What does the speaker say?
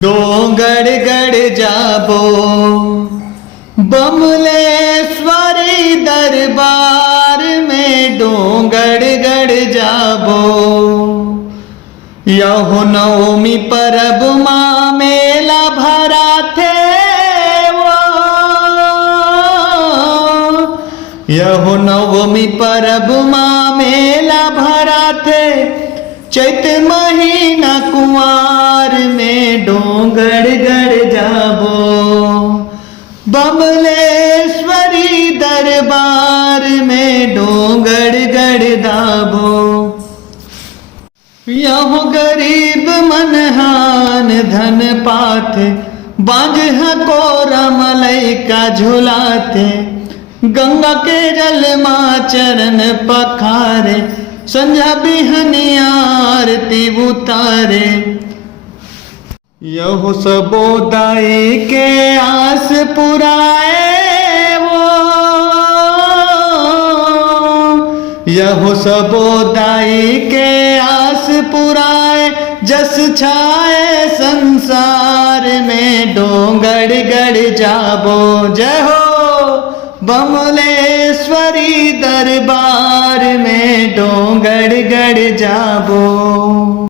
डोंगड़ गड़ जाबो बमलेश्वरी दरबार में डोंगड़ गड़ जाबो। यहो नवमी परब माँ मेला भरा थे वो, यहो नवमी परब माँ मेला भरा थे। चैत महीना कुंवार में डोंगड़ गड़ जाबो बमलेश्वरी दरबार में डोंगड़ गड़ दाबो। यहो गरीब मनहान धन पाथे बांझ कोरा मलई का झुलाते। गंगा के जल माँ चरण पखारे संझा बिहनी आरती उतारे। यहो सबोदाई के आस पुराए वो, यहो सबोदाई के आस पुराए। जस छाए संसार में डोंगड़ गड़ जाबो। जय हो बमलेश्वरी दरबार में डोंगड़ गड़ जाबो।